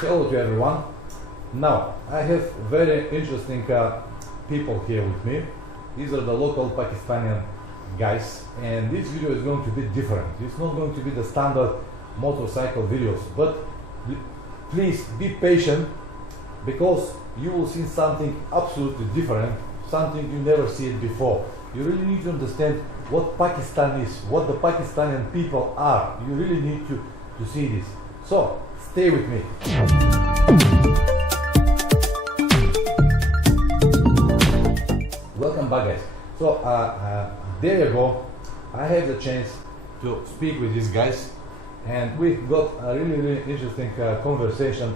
Hello to everyone. Now, I have very interesting people here with me. These are the local Pakistani guys, and this video is going to be different. It's not going to be the standard motorcycle videos, but please be patient because you will see something absolutely different, something you never see it before. You really need to understand what Pakistan is, what the Pakistani people are. You really need to see this. So, stay with me. Welcome back, guys. So, there you go. I had the chance to speak with these guys, and we got a really interesting conversation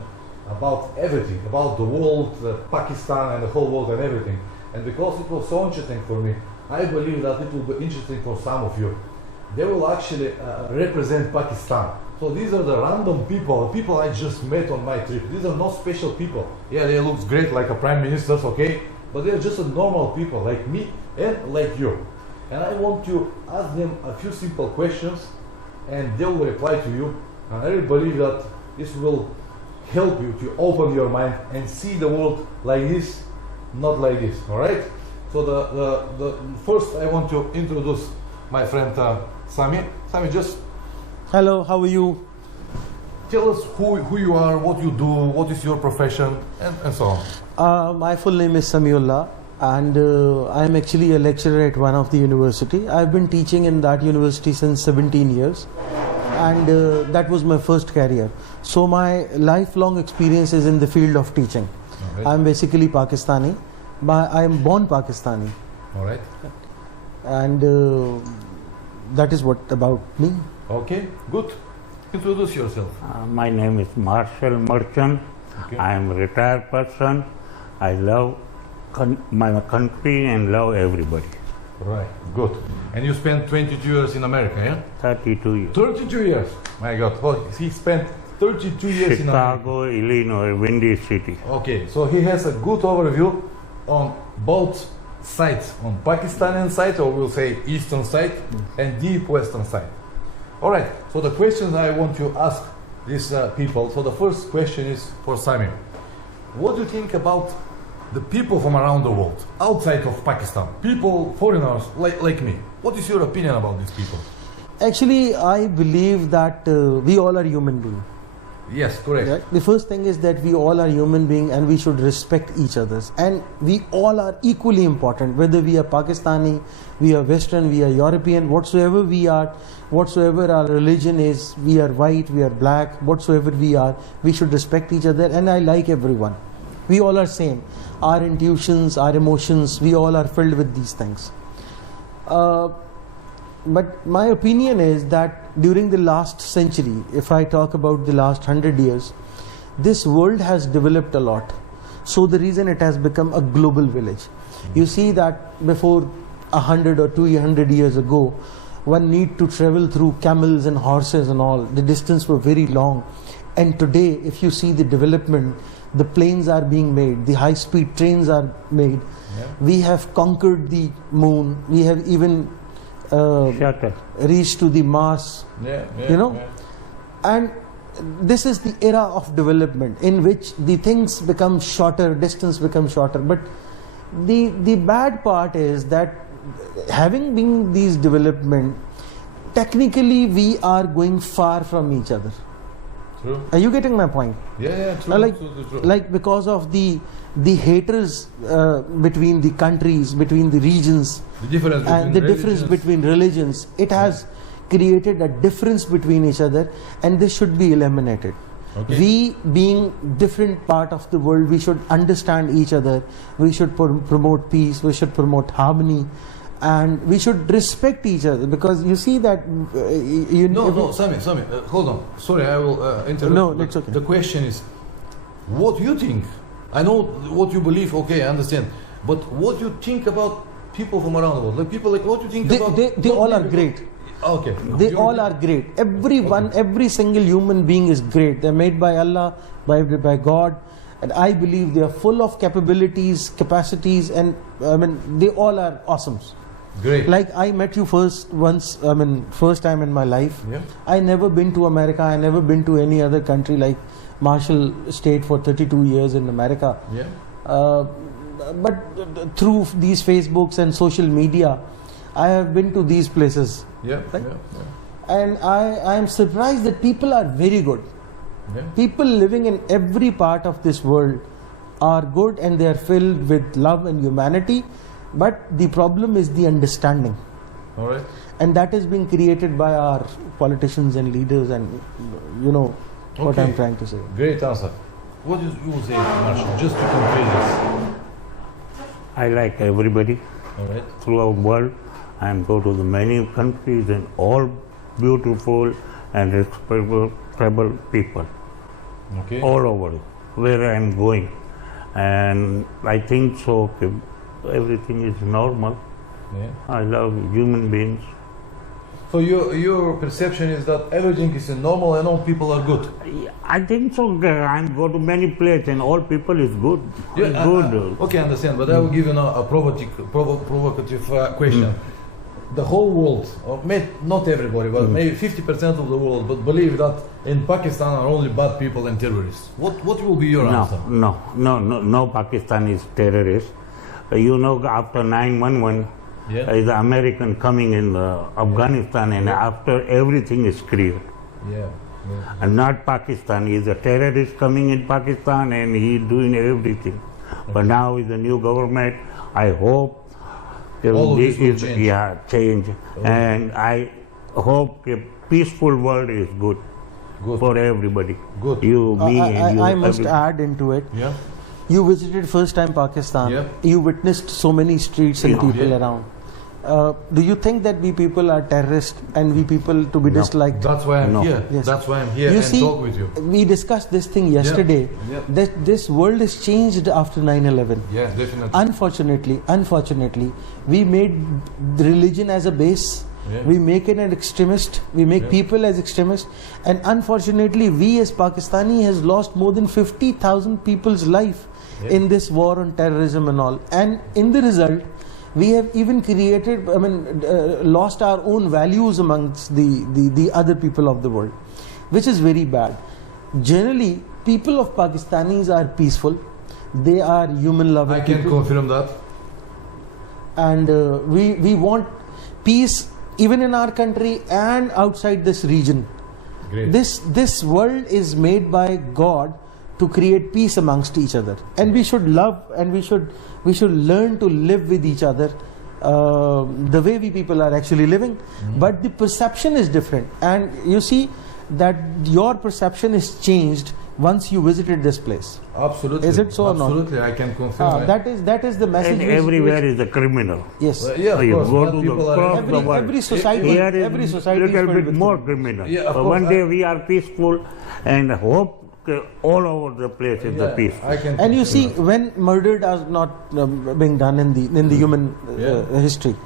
about everything, about the world, Pakistan and the whole world and everything. And because it was so interesting for me, I believe that it will be interesting for some of you. They will actually represent Pakistan. So these are the random people I just met on my trip. These are not special people. Yeah, they look great like a prime ministers, okay? But they're just a normal people like me and like you. And I want to ask them a few simple questions and they will reply to you. And I really believe that this will help you to open your mind and see the world like this, not like this, all right? So the first I want to introduce my friend Sami. Sami, just hello, how are you? Tell us who you are, what you do, what is your profession, and so on. My full name is Samiullah, and I am actually a lecturer at one of the university. I've been teaching in that university since 17 years, and that was my first career. So my lifelong experience is in the field of teaching. Right. I'm basically Pakistani. I am born Pakistani. All right. And that is what about me. Okay, good. Introduce yourself. My name is Marshall Merchant. Okay. I am a retired person. I love my country and love everybody. Right, good. And you spent 22 years in America, yeah? 32 years. 32 years? My God, well, he spent 32 years in America. Chicago, Illinois, Windy City. Okay, so he has a good overview on both sides, on Pakistani side, or we'll say eastern side, and deep western side. All right, so the questions I want to ask these people. So the first question is for Sami. What do you think about the people from around the world, outside of Pakistan? People, foreigners like me. What is your opinion about these people? Actually, I believe that we all are human beings. Yes, correct. Right? The first thing is that we all are human beings and we should respect each other. And we all are equally important, whether we are Pakistani, we are Western, we are European, whatsoever we are, whatsoever our religion is, we are white, we are black, whatsoever we are, we should respect each other. And I like everyone. We all are same. Our intuitions, our emotions, we all are filled with these things. But my opinion is that during the last century, if I talk about the last 100 years, this world has developed a lot. So the reason it has become a global village. You see that before 100 or 200 years ago, one need to travel through camels and horses and all. The distance were very long. And today, if you see the development, the planes are being made, the high-speed trains are made. Yeah. We have conquered the moon. We have even reached to the Mars, you know. Yeah. And this is the era of development in which the things become shorter, distance becomes shorter. But the bad part is that having been these development, technically we are going far from each other. True. Are you getting my point? Yeah, true. Like because of the haters between the countries, between the regions, the difference between religions, it has created a difference between each other, and this should be eliminated. Okay. We being different part of the world, we should understand each other. We should promote peace. We should promote harmony. And we should respect each other, because you see that No, Sami, hold on. Sorry, I will interrupt. No, that's okay. The question is, what do you think? I know what you believe, okay, I understand. But what do you think about people from around the world? Like people, like, what do you think about... They all are great. Okay. They all are great. Everyone, every single human being is great. They're made by Allah, by God. And I believe they are full of capabilities, capacities, and I mean, they all are awesome. Great. Like I met you first time in my life. Yeah. I never been to America. I never been to any other country. Like martial state for 32 years in America. Yeah. But through these Facebooks and social media, I have been to these places. Yeah. Right? Yeah. And I am surprised that people are very good. Yeah. People living in every part of this world are good, and they are filled with love and humanity. But the problem is the understanding. All right. And that is being created by our politicians and leaders, and you know what Okay. I'm trying to say. Great answer. What do you say, Marshall, just to complete this? I like everybody All right. throughout world. I am go to the many countries and all beautiful and respectable people Okay. all over where I am going. And I think so. Everything is normal. Yeah. I love human beings. So your perception is that everything is normal and all people are good. I think so. I go to many places and all people is good. Yeah, Good. okay, I understand, but I will give you now a provocative question. The whole world, or not everybody, but maybe 50% of the world, but believe that in Pakistan are only bad people and terrorists. What will be your answer? No Pakistan is terrorist. You know, after 9/11, Yeah. is the American coming in Afghanistan, and after everything is clear. Yeah. And not Pakistan. He is a terrorist coming in Pakistan, and he doing everything. But now with the new government, I hope All of this will change. change. And I hope a peaceful world is good Good. for everybody. Good. You, me, and you. I must every- add into it. Yeah. You visited first time Pakistan. Yeah. You witnessed so many streets and Yeah. people Yeah. around. Do you think that we people are terrorists and we people to be No. disliked? That's why I'm No. here. Yes. That's why I'm here You and see, talk with you. we discussed this thing yesterday. Yeah. That this world is changed after 9/11. Yeah, definitely. Unfortunately, we made religion as a base. Yeah. We make it an extremist. We make Yeah. people as extremists. And unfortunately, we as Pakistani has lost more than 50,000 people's life Yeah. in this war on terrorism and all. And in the result, we have even created, lost our own values amongst the other people of the world, which is very bad. Generally, people of Pakistanis are peaceful. They are human-loving I can people. confirm that. And we want peace even in our country and outside this region. Great. This world is made by God to create peace amongst each other, and we should love, and we should learn to live with each other the way we people are actually living. But the perception is different, and you see that your perception is changed once you visited this place. Absolutely. Is it so or not? Absolutely, I can confirm. That is the message. And which- everywhere which- is a criminal. yes. Yeah, of You course. go bad to the people are cross the world. Every society, Here is every society is little filled bit with more criminals. criminal. Yeah, of But course, one day we are peaceful and hope all over the place is the peace. I can And you see, confirm when murder is not being done in the human Yeah. history,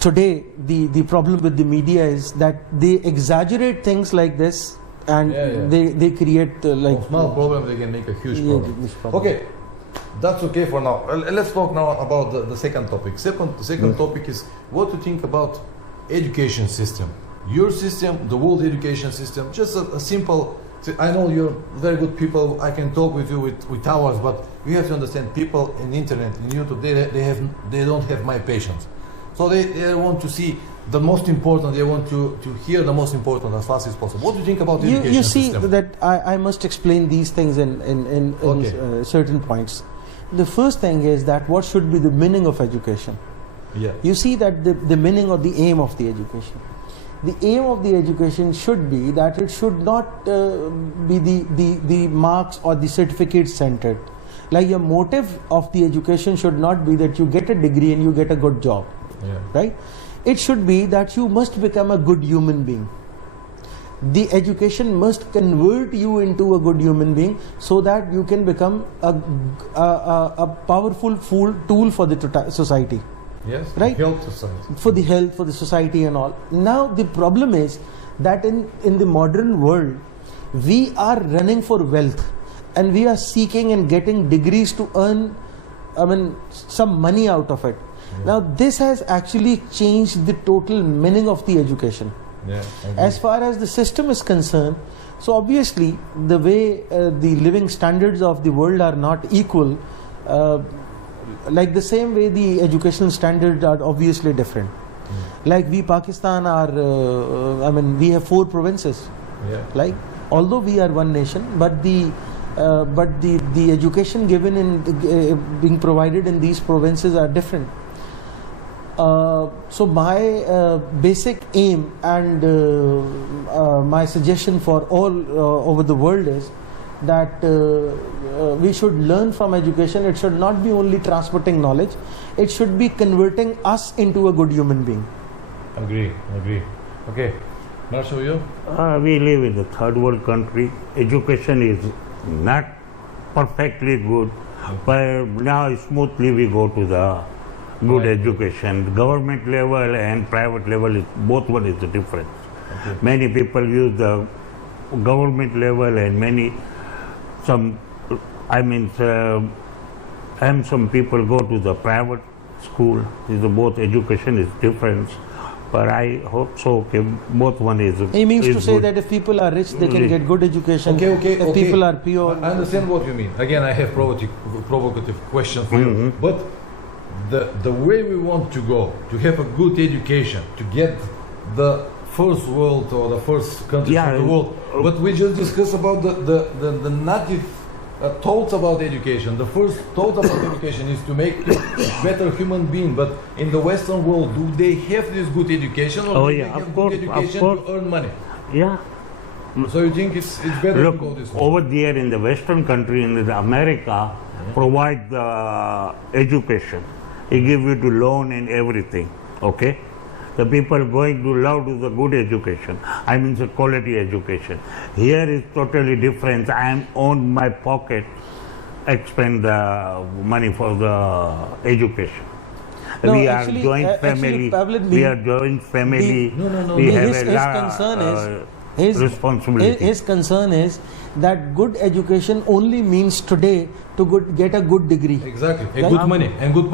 today the problem with the media is that they exaggerate things like this, and Yeah. they create that. like Of small problem, they can make a huge Yeah, problem. huge problem. Okay, that's okay for now. Let's talk now about the second topic. The second topic is what to think about education system. Your system, the world education system, just a simple. I know you're very good people. I can talk with you with hours, but you have to understand people in internet, in YouTube, they don't have my patience. So they want to see the most important. They want to hear the most important as fast as possible. What do you think about the education you see system? that I must explain these things in Okay. certain points. The first thing is that what should be the meaning of education. Yeah. You see that the meaning or the aim of the education. The aim of the education should be that it should not be the marks or the certificates centered. Like your motive of the education should not be that you get a degree and you get a good job, Yeah. right? It should be that you must become a good human being. The education must convert you into a good human being so that you can become a powerful tool for the society. Yes. Right. Health society. For the health, for the society and all. Now the problem is that in the modern world, we are running for wealth and we are seeking and getting degrees to earn some money out of it. Yeah. Now this has actually changed the total meaning of the education. Yeah. As far as the system is concerned, So obviously, the way the living standards of the world are not equal, like the same way the educational standards are obviously different. Like we Pakistan are, we have 4 provinces. Yeah. Like, although we are one nation, but the education given in being provided in these provinces are different. So my basic aim and my suggestion for all over the world is that we should learn from education. It should not be only transmitting knowledge, it should be converting us into a good human being. Agree. Okay, Marshall, you? We live in the third world country. Education is not perfectly good, but now smoothly we go to the good education. Government level and private level, both one is the difference. Okay. Many people use the government level and some people go to the private school. Both education is different. But I hope so. Okay, both one is. He means to say good. that if people are rich, they can get good education. Okay. If people are poor, I understand what you mean. Again, I have provocative question for you. But the way we want to go, to have a good education, to get the first world or the first country of the world. But we just discussed about the native thoughts about education. The first thought about education is to make better human being. But in the Western world, do they have this good education, or do they have good education to earn money? Yeah. So you think it's better Look, to go this way? over there in the Western country, in America, provide the education. They give you the loan and everything. Okay. The people going to love to the good education. The quality education. Here is totally different. I am on my pocket, expend the money for the education. No, we actually, are joint family. We are joint family. We have a responsibility. His concern is that good education only means today to get a good degree. Exactly. Good money and good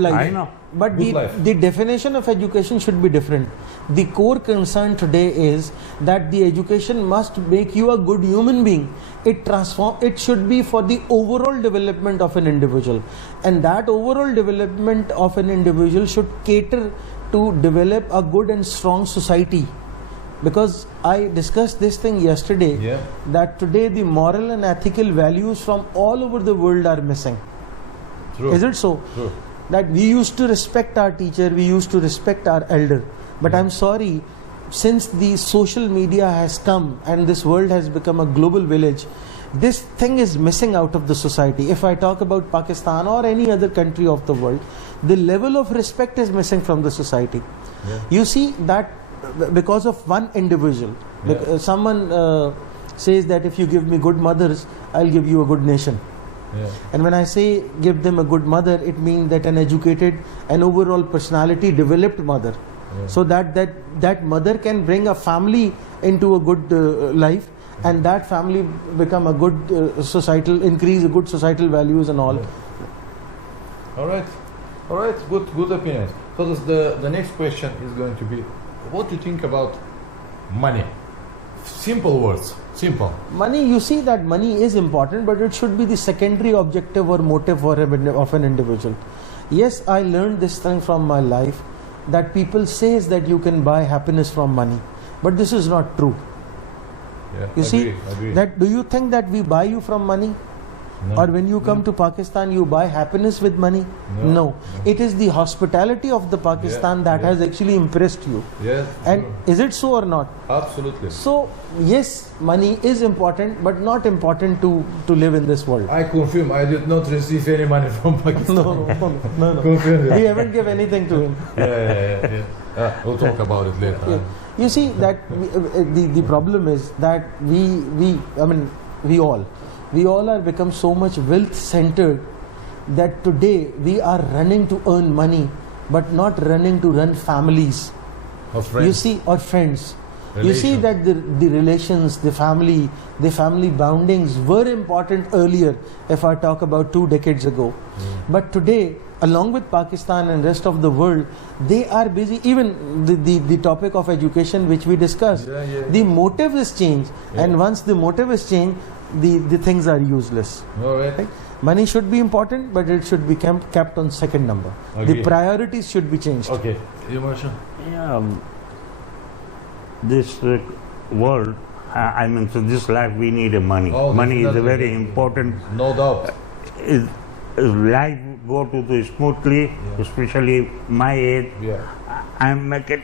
life. I know. But the definition of education should be different. The core concern today is that the education must make you a good human being. It should be for the overall development of an individual. And that overall development of an individual should cater to develop a good and strong society. Because I discussed this thing yesterday, that today the moral and ethical values from all over the world are missing. True. Is it so? True. That we used to respect our teacher, we used to respect our elder. But I'm sorry, since the social media has come and this world has become a global village, this thing is missing out of the society. If I talk about Pakistan or any other country of the world, the level of respect is missing from the society. You see that because of one individual. Someone says that if you give me good mothers, I'll give you a good nation. And when I say give them a good mother, it means that an educated and overall personality developed mother. So that mother can bring a family into a good life, and that family become a good increase good societal values and all. All right, good opinions. So the next question is going to be, what do you think about money? Simple words. Simple. Money, you see that money is important, but it should be the secondary objective or motive of an individual. Yes, I learned this thing from my life, that people says that you can buy happiness from money, but this is not true. You see, that do you think that we buy you from money? No. Or when you come to Pakistan, you buy happiness with money? No. It is the hospitality of the Pakistan that has actually impressed you. And is it so or not? Absolutely. So, yes, money is important, but not important to live in this world. I confirm, I did not receive any money from Pakistan. No. We haven't given anything to him. We'll talk about it later. You see that the problem is that we all are become so much wealth centered that today we are running to earn money, but not running to run families. Or friends. You see, or friends. You see that the relations, the family boundings were important earlier, if I talk about 2 decades ago. But today, along with Pakistan and rest of the world, they are busy. Even the topic of education which we discussed, the motive is changed, and once the motive is changed, the things are useless. All right. Right? Money should be important, but it should be kept on second number. Okay. The priorities should be changed. Okay. You, Marshall? Yeah, this world, I mean, so this life we need a money. Oh, money is a definitely. very important. No doubt. Is life go to the smoothly, especially my age. Yeah. I make it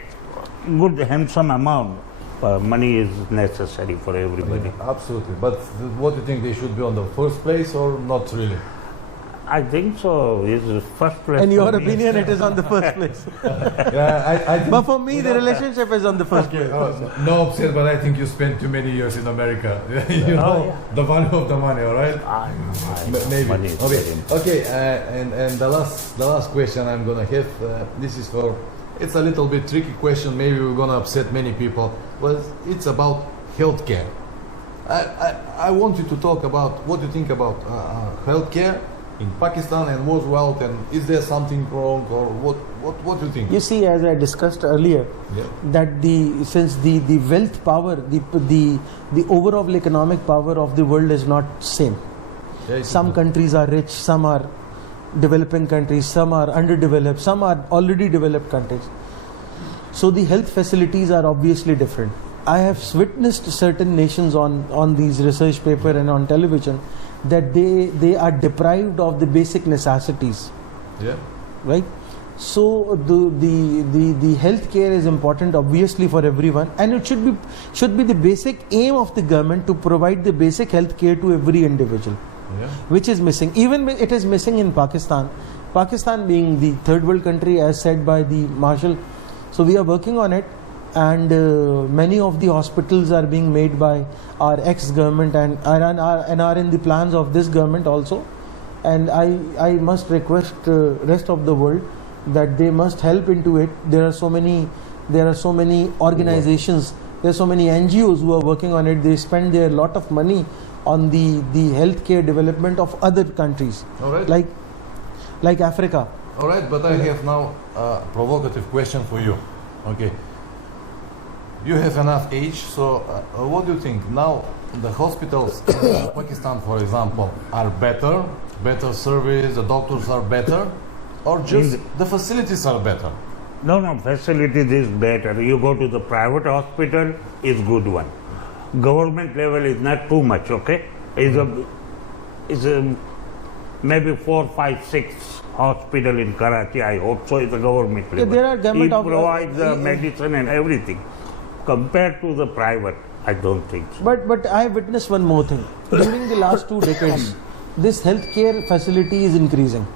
good handsome amount. Money is necessary for everybody. Yeah, absolutely. But what do you think, they should be on the first place or not really? I think so. It's the first place. In your for me. opinion, it is on the first place. Yeah, I think But for me, the relationship is on the first place. no upset, but I think you spent too many years in America. You know the value of the money, all right? Maybe. Money is Okay. very important. Okay. And the last question I'm gonna have. This is for. It's a little bit tricky question. Maybe we're gonna upset many people. But it's about healthcare. I want you to talk about what you think about healthcare in Pakistan and worldwide, and is there something wrong, or what do you think? You see, as I discussed earlier, that since the wealth power, the overall economic power of the world is not same. Some countries are rich, some are developing countries, some are underdeveloped, some are already developed countries. So the health facilities are obviously different. I have witnessed certain nations on these research paper and on television that they are deprived of the basic necessities. Yeah. Right? So the health care is important obviously for everyone, and it should be the basic aim of the government to provide the basic health care to every individual. Yeah. Which is missing. Even it is missing in Pakistan. Pakistan being the third world country, as said by the Marshal. So we are working on it, and many of the hospitals are being made by our ex-government and are in the plans of this government also. And I must request rest of the world that they must help into it. There are so many organizations, there are so many NGOs who are working on it. They spend their lot of money on the healthcare development of other countries, All right. like Africa. All right, but I have now a provocative question for you. Okay. You have enough age, so what do you think? Now the hospitals in Pakistan, for example, are better service, the doctors are better, or just the facilities are better? No, facilities is better. You go to the private hospital, is good one. Government level is not too much, okay? Is a maybe 4, 5, 6 hospital in Karachi. I hope so. It's a government level. There are government it provides the medicine and everything. Compared to the private, I don't think so. But I witnessed one more thing. During the last 2 decades, this healthcare facility is increasing.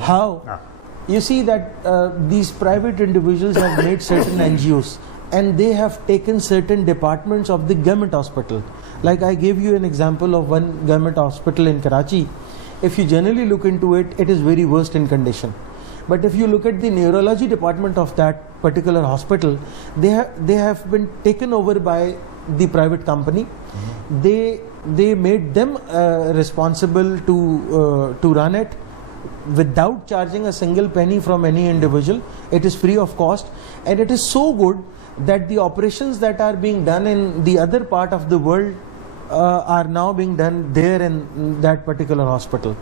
How? You see that these private individuals have made certain NGOs, and they have taken certain departments of the government hospital. Like I gave you an example of one government hospital in Karachi. If you generally look into it, it is very worst in condition. But if you look at the neurology department of that particular hospital, they have been taken over by the private company. They made them responsible to run it without charging a single penny from any individual. It is free of cost, and it is so good that the operations that are being done in the other part of the world are now being done there in that particular hospital.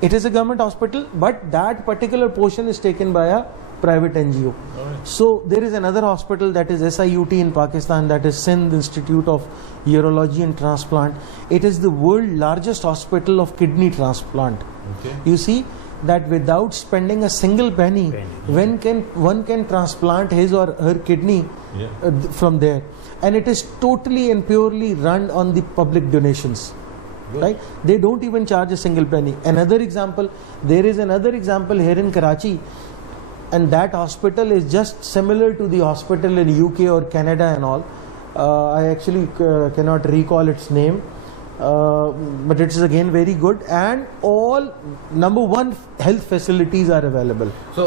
It is a government hospital, but that particular portion is taken by a private NGO. Right. So there is another hospital that is SIUT in Pakistan, that is Sindh Institute of Urology and Transplant. It is the world's largest hospital of kidney transplant. Okay. You see that without spending a single penny, one can transplant his or her kidney from there. And it is totally and purely run on the public donations. Right? They don't even charge a single penny. Another example, there is another example here in Karachi, and that hospital is just similar to the hospital in UK or Canada and all. I actually cannot recall its name. but it is again very good, and all number one health facilities are available. So,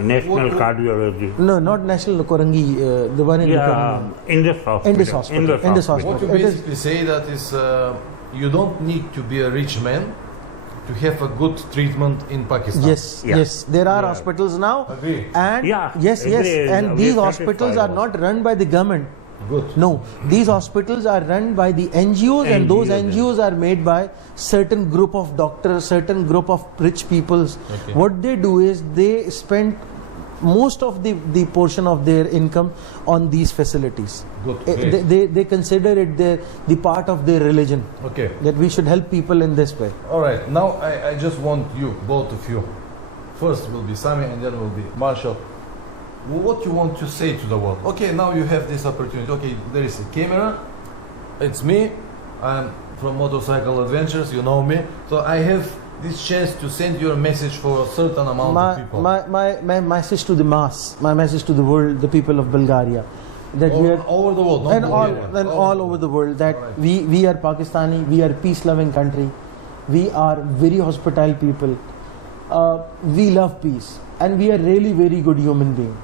National cardiology. No, not National Korangi, the one in Korangi. Indus Hospital. Indus Hospital. Indus Hospital. What you basically say that is you don't need to be a rich man to have a good treatment in Pakistan. Yes, Yeah. yes. There are Yeah. hospitals now, Agree. and Yeah, yes, yes, agree. and We these are hospitals satisfied are not run by the government. Good. No, these hospitals are run by the NGOs, and those NGOs, NGOs are made by certain group of doctors, certain group of rich peoples. Okay. What they do is they spend most of the portion of their income on these facilities. Good. Eh, Great. they consider it the part of their religion, Okay. that we should help people in this way. All right. Now I just want you, both of you. First will be Sami, and then will be Marshall. What you want to say to the world? Okay, now you have this opportunity. Okay, there is a camera. It's me. I'm from Motorcycle Adventures. You know me. So I have this chance to send you a message for a certain amount of people. My message to the mass, my message to the world, the people of Bulgaria, that we are over the world, not and Bulgaria. all over the world, that Alright. we are Pakistani, we are peace-loving country, we are very hospitable people, we love peace, and we are really very good human being.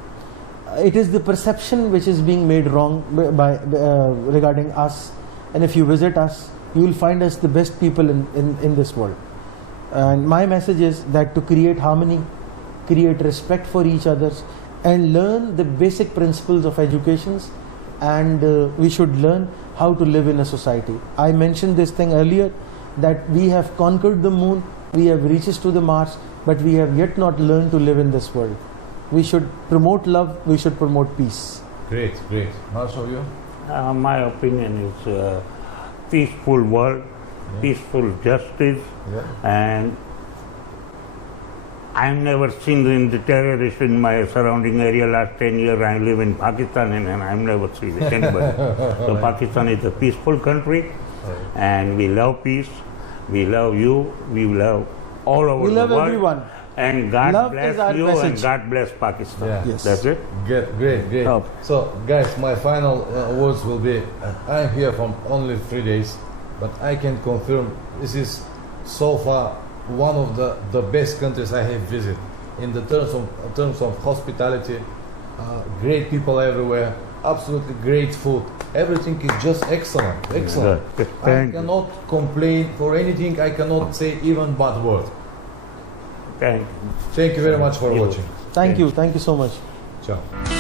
It is the perception which is being made wrong by regarding us, and if you visit us, you will find us the best people in this world. And my message is that to create harmony, create respect for each other, and learn the basic principles of educations, and we should learn how to live in a society. I mentioned this thing earlier, that we have conquered the moon, we have reached to the Mars, but we have yet not learned to live in this world. We should promote love, we should promote peace. Great, great. Marshall, you? My opinion is peaceful world, peaceful justice, and I've never seen the terrorists in my surrounding area. Last 10 years I live in Pakistan, and I've never seen it, anybody. So Pakistan is a peaceful country, and we love peace, we love you, we love all over We love the world. everyone. And God Love is our bless you, message. and God bless Pakistan. Yeah. Yes. That's it. Great, great. Oh. So, guys, my final words will be: I'm here for only 3 days, but I can confirm this is so far one of the best countries I have visited in the terms of hospitality. Great people everywhere, absolutely great food. Everything is just excellent, excellent. Good. I Thank you. cannot complain for anything. I cannot say even bad word. Thank you. Thank you very much for You. watching. Thank you so much. Ciao.